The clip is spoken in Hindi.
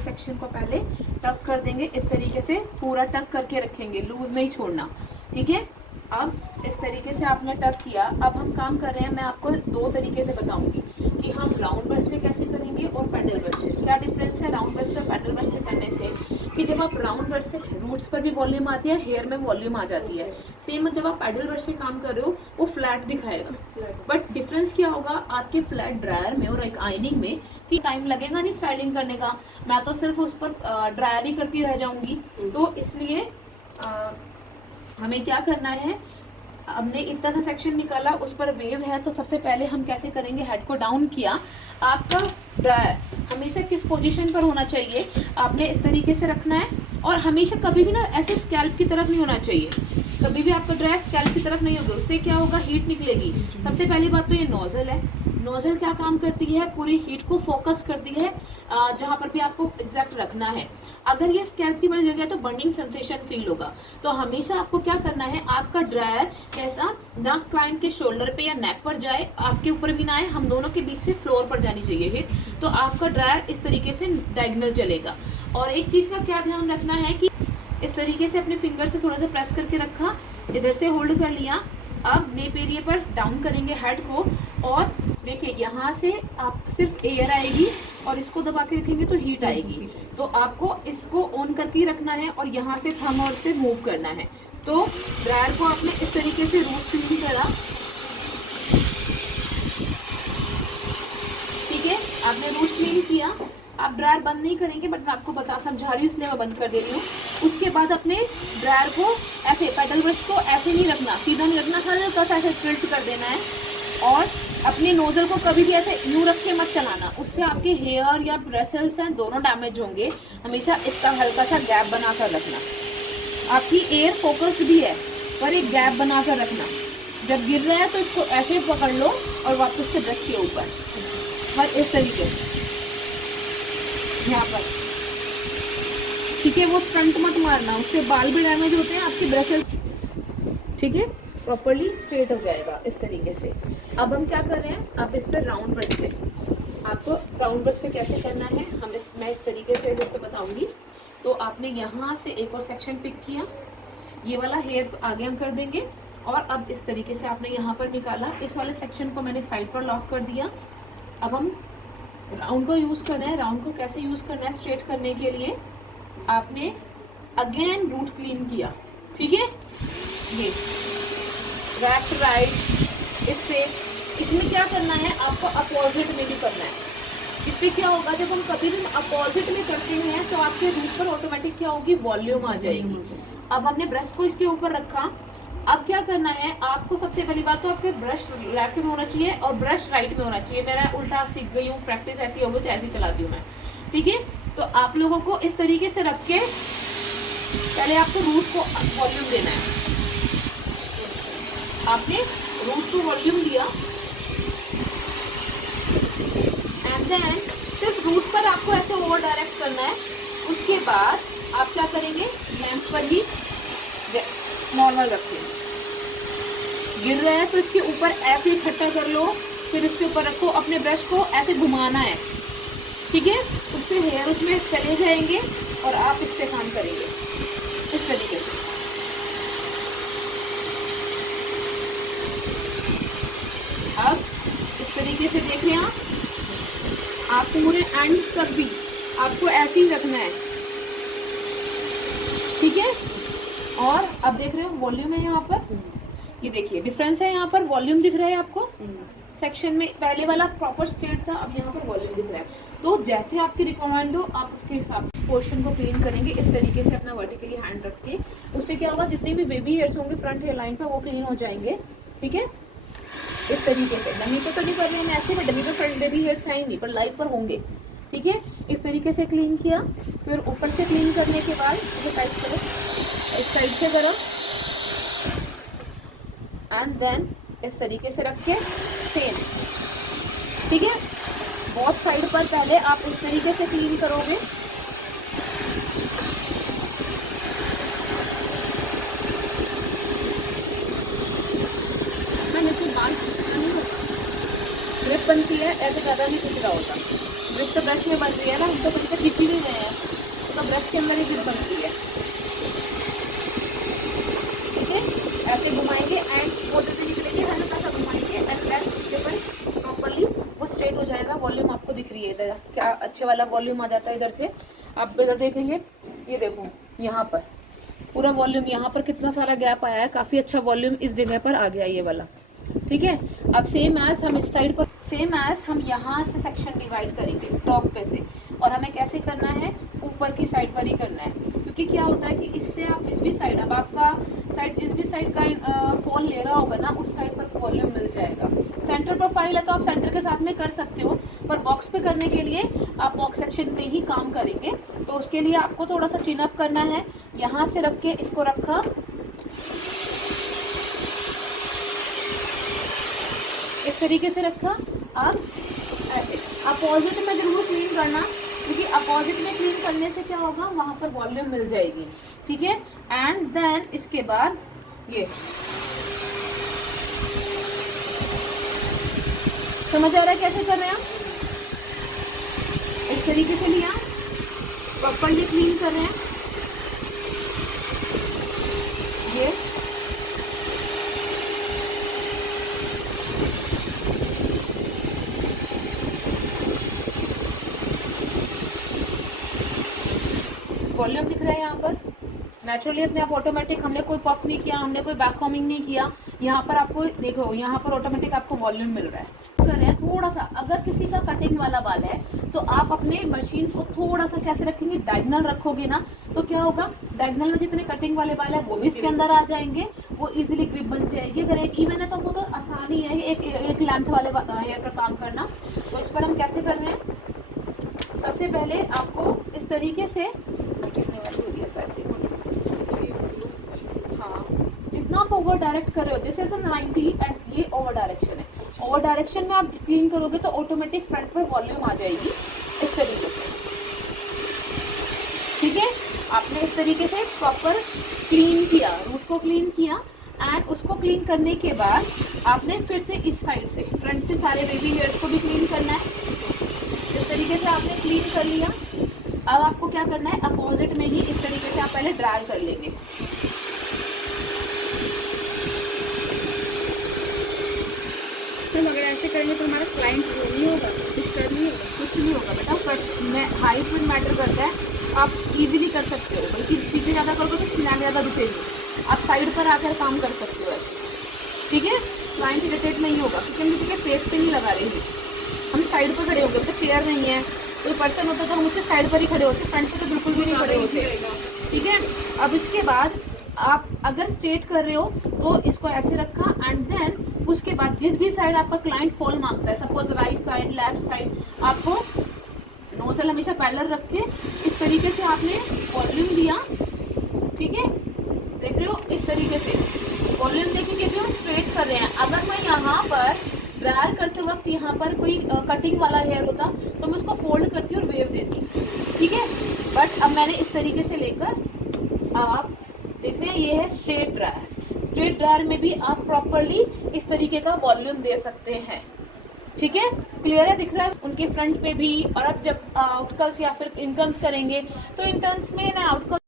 एक सेक्शन को पहले टक कर देंगे, इस तरीके से पूरा टक करके रखेंगे, लूज नहीं छोड़ना, ठीक है। अब इस तरीके से आपने टक किया। अब हम काम कर रहे हैं, मैं आपको दो तरीके से बताऊंगी कि हम राउंड ब्रश से कैसे करेंगे और पैडल ब्रश से। क्या डिफरेंस है राउंड ब्रश और पैडल ब्रश से करने से, कि जब आप राउंड ब्रश से रूट्स पर भी वॉल्यूम आती है, हेयर में वॉल्यूम आ जाती है। सेम जब आप पैडल ब्रश से काम कर रहे हो वो फ्लैट दिखाएगा, बट डिफरेंस क्या होगा आपके फ्लैट ड्रायर में और एक आयनिंग में, कि टाइम लगेगा नहीं स्टाइलिंग करने का, मैं तो सिर्फ उस पर ड्रायर ही करती रह जाऊंगी। तो इसलिए हमें क्या करना है, हमने इतना सा सेक्शन निकाला, उस पर वेव है, तो सबसे पहले हम कैसे करेंगे, हेड को डाउन किया। आपका ड्रायर हमेशा किस पोजीशन पर होना चाहिए, आपने इस तरीके से रखना है, और हमेशा कभी भी ना ऐसे स्कैल्प की तरफ नहीं होना चाहिए। कभी भी आपका ड्रायर स्कैल्प की तरफ नहीं होगा, उससे क्या होगा, हीट निकलेगी। सबसे पहली बात तो ये नोजल है, नोजल क्या काम करती है, पूरी हीट को फोकस करती है जहां पर भी आपको एग्जैक्ट रखना है। अगर ये स्कैल्प की बड़ी जगह है तो बर्निंग सेंसेशन फील होगा। तो हमेशा आपको क्या करना है, आपका ड्रायर कैसा ना क्लाइंट के शोल्डर पे या नेक पर जाए, आपके ऊपर भी ना आए, हम दोनों के बीच से फ्लोर पर जानी चाहिए हीट। तो आपका ड्रायर इस तरीके से डायगोनल चलेगा। और एक चीज का क्या ध्यान रखना है कि इस तरीके से अपने फिंगर से थोड़ा सा प्रेस करके रखा, इधर से होल्ड कर लिया। अब नेप एरिया पर डाउन करेंगे हेड को, और देखिए यहाँ से आप सिर्फ एयर आएगी और इसको दबा के रखेंगे तो हीट आएगी। तो आपको इसको ऑन करके ही रखना है और यहाँ से थंब और से मूव करना है। तो ड्रायर को आपने इस तरीके से रूट की तरह, ठीक है, आपने रूट क्लीन किया। आप ड्रायर बंद नहीं करेंगे, बट मैं आपको समझा रही हूँ इसलिए मैं बंद कर दे रही हूँ। उसके बाद अपने ड्रायर को ऐसे, पैडल ब्रश को ऐसे नहीं रखना, सीधा नहीं रखना, हल्का सा ऐसे टिल्ट कर देना है। और अपने नोजल को कभी भी ऐसे यूं रख के मत चलाना, उससे आपके हेयर या ब्रेसल्स हैं दोनों डैमेज होंगे। हमेशा इसका हल्का सा गैप बना कर रखना। आपकी एयर फोकस्ड भी है, पर एक गैप बना कर रखना। जब गिर रहा है तो इसको ऐसे पकड़ लो और वापस से ब्रश के ऊपर, और इस तरीके से यहाँ पर, ठीक है। वो स्टंट मत मारना, उससे बाल भी डैमेज होते हैं आपके ब्रशेस, ठीक है। प्रॉपर्ली स्ट्रेट हो जाएगा इस तरीके से। अब हम क्या कर रहे हैं, अब इस पर राउंड ब्रश से, आपको राउंड ब्रश से कैसे करना है मैं इस तरीके से इस पर बताऊंगी। तो आपने यहाँ से एक और सेक्शन पिक किया, ये वाला हेयर आगे हम कर देंगे, और अब इस तरीके से आपने यहाँ पर निकाला, इस वाले सेक्शन को मैंने साइड पर लॉक कर दिया। अब हम राउंड को यूज करना है। राउंड को कैसे यूज करना है, स्ट्रेट करने के लिए आपने अगेन रूट क्लीन किया, ठीक है। ये लेफ्ट राइट, इससे इसमें क्या करना है, आपको अपोजिट में भी करना है। इससे क्या होगा, जब हम कभी भी अपोजिट में करते हैं तो आपके रूट पर ऑटोमेटिक क्या होगी, वॉल्यूम आ जाएगी। अब हमने ब्रश को इसके ऊपर रखा। अब क्या करना है, आपको सबसे पहली बात तो आपके ब्रश लेफ्ट में होना चाहिए और ब्रश राइट में होना चाहिए। मेरा उल्टा सीख गई हूँ, प्रैक्टिस ऐसी होगी तो ऐसी चलाती हूँ मैं, ठीक है। तो आप लोगों को इस तरीके से रख के पहले आपको रूट को वॉल्यूम देना है। आपने रूट को वॉल्यूम दिया, एंड देन सिर्फ रूट पर आपको ऐसे ओवर डायरेक्ट करना है। उसके बाद आप क्या करेंगे, लैंप पर ही नॉर्मल रखिए। गिर रहा है तो इसके ऊपर ऐसे इकट्ठा कर लो, फिर इसके ऊपर रखो, अपने ब्रश को ऐसे घुमाना है, ठीक है। उससे हेयर उसमें चले जाएंगे और आप इससे काम करेंगे इस तरीके से। अब इस तरीके से देखें आप पूरे एंड्स तक भी आपको ऐसे ही रखना है, ठीक है। और अब देख रहे हो वॉल्यूम है यहाँ पर, ये देखिए डिफरेंस है, यहाँ पर वॉल्यूम दिख रहा है आपको। सेक्शन में पहले वाला प्रॉपर स्ट्रेट था, अब यहाँ पर वॉल्यूम दिख रहा है। तो जैसे आपकी रिक्वायरमेंट हो आप उसके हिसाब से पोर्शन को क्लीन करेंगे इस तरीके से अपना वर्टिकली हैंड रख के। उससे क्या होगा, जितने भी बेबी हेयर्स होंगे फ्रंट हेयर लाइन पर वो क्लीन हो जाएंगे, ठीक है। इस तरीके से डमी पे तो नहीं कर रहे हैं ऐसे, पर डमी पे फ्रंट बेबी हेयर्स आएंगे पर लाइव पर होंगे, ठीक है। इस तरीके से क्लीन किया, फिर ऊपर से क्लीन करने के बाद इस साइड से करो, एंड देन इस तरीके से रख के सेम, ठीक है। बहुत साइड पर पहले आप इस तरीके से क्लीन करोगे, मैंने तो बाल ग्रिप बनती है, ऐसे ज़्यादा नहीं कुछ होता, ग्रिप तो ब्रश में बन रही है ना, हम तो कहीं पर दिख ही नहीं रहे हैं, तो ब्रश के अंदर ही ग्रिप बनती है। ठीक है, ऐसे घुमाएंगे एंड मोटर से निकलेंगे, हल्का सा घुमाएंगे एंड देन उसके ऊपर प्रॉपर्ली वो स्ट्रेट हो जाएगा। वॉल्यूम आपको दिख रही है इधर, क्या अच्छे वाला वॉल्यूम आ जाता है इधर से। आप इधर देखेंगे, ये देखो यहाँ पर पूरा वॉल्यूम, यहाँ पर कितना सारा गैप आया है, काफ़ी अच्छा वॉल्यूम इस जगह पर आ गया ये वाला। ठीक है, अब सेम एज हम इस साइड पर, सेम एज हम यहाँ से सेक्शन डिवाइड करेंगे टॉप पे से, और हमें कैसे करना है, ऊपर की साइड पर ही करना है। क्योंकि क्या होता है कि इससे आप जिस भी साइड, अब आपका साइड जिस भी साइड का फॉल ले रहा होगा ना, उस साइड पर वॉल्यूम मिल जाएगा। सेंटर प्रोफाइल है तो आप सेंटर के साथ में कर सकते हो, पर बॉक्स पे करने के लिए आप बॉक्स सेक्शन पे ही काम करेंगे। तो उसके लिए आपको थोड़ा सा चिन अप करना है, यहाँ से रख के इसको रखा, इस तरीके से रखा। अब ऐसे अपोजिट में जरूर क्लीन करना, क्योंकि अपोजिट में क्लीन करने से क्या होगा, वहां पर वॉल्यूम मिल जाएगी। ठीक है, एंड देन इसके बाद ये समझ आ रहा है कैसे कर रहे हैं हम, इस तरीके से लिया, प्रॉपर्ली क्लीन कर रहे हैं ये। वॉल्यूम दिख रहा है यहाँ पर नेचुरली अपने आप ऑटोमेटिक, हमने कोई पफ नहीं किया, हमने कोई बैक कॉमिंग नहीं किया। यहाँ पर आपको देखो, यहाँ पर ऑटोमेटिक आपको वॉल्यूम मिल रहा है। कर रहे हैं थोड़ा सा, अगर किसी का कटिंग वाला बाल है तो आप अपने मशीन को थोड़ा सा कैसे रखेंगे, डायगनल रखोगे ना, तो क्या होगा, डायगनल में जितने कटिंग वाले बाल है वो भी इसके अंदर आ जाएंगे, वो इजीली ग्रिप बन जाएगी। अगर एक इवन है तो वो तो आसानी है एक लेंथ वाले हेयर पर काम करना। तो इस पर हम कैसे कर रहे हैं, सबसे पहले आपको इस तरीके से, हाँ, जितना आप ओवर डायरेक्ट कर रहे हो, दिस इज 90 एंड ये ओवर डायरेक्शन है, ओवर डायरेक्शन में आप क्लीन करोगे तो ऑटोमेटिक फ्रंट पर वॉल्यूम आ जाएगी इस तरीके से। ठीक है, आपने इस तरीके से प्रॉपर क्लीन किया, रूट को क्लीन किया, एंड उसको क्लीन करने के बाद आपने फिर से इस साइड से फ्रंट से सारे बेबी हेयर्स को भी क्लीन करना है। इस तरीके से आपने क्लीन कर लिया। अब आपको क्या करना है, अपोजिट में ही इस तरीके से आप पहले ड्राई कर लेंगे। तो अगर ऐसे करेंगे तो हमारा क्लाइंट नहीं होगा, डिस्टर्ब नहीं होगा, कुछ नहीं होगा बेटा। बट हाइट में मैटर करता है, आप इजीली कर सकते हो, बल्कि पीछे ज़्यादा करोगे तो किनारे ज़्यादा रुकेगी। आप साइड पर आकर काम कर सकते हो ऐसे। ठीक है, क्लाइंट इरिटेट नहीं होगा, क्योंकि हम किसी के फेस पे नहीं लगा रहे हैं, हम साइड पर खड़े होंगे। तो चेयर नहीं है, कोई पर्सन होता तो हम उसके साइड पर ही खड़े होते, फ्रंट पे तो बिल्कुल भी नहीं खड़े होते। ठीक है, अब इसके बाद आप अगर स्ट्रेट कर रहे हो तो इसको ऐसे रखा, एंड देन उसके बाद जिस भी साइड आपका क्लाइंट फॉल मांगता है, suppose right side, left side, आपको नोजल हमेशा पैरेलल रख के इस तरीके से आपने वॉल्यूम दिया। ठीक है, देख रहे हो, इस तरीके से वॉल्यूम देखेंगे भी हम स्ट्रेट कर रहे हैं। अगर मैं यहाँ पर ड्रायर करते वक्त यहाँ पर कोई कटिंग वाला हेयर होता तो मैं उसको फोल्ड करती और वेव देती। ठीक है, बट अब मैंने इस तरीके से लेकर, आप देख रहे हैं ये है स्ट्रेट ड्रायर। स्ट्रेट ड्रायर में भी आप प्रॉपरली इस तरीके का वॉल्यूम दे सकते हैं। ठीक है, क्लियर है, दिख रहा है उनके फ्रंट पे भी। और अब जब आउटकल्स या फिर इनकम्स करेंगे तो इनकम्स में ना आउटकल्स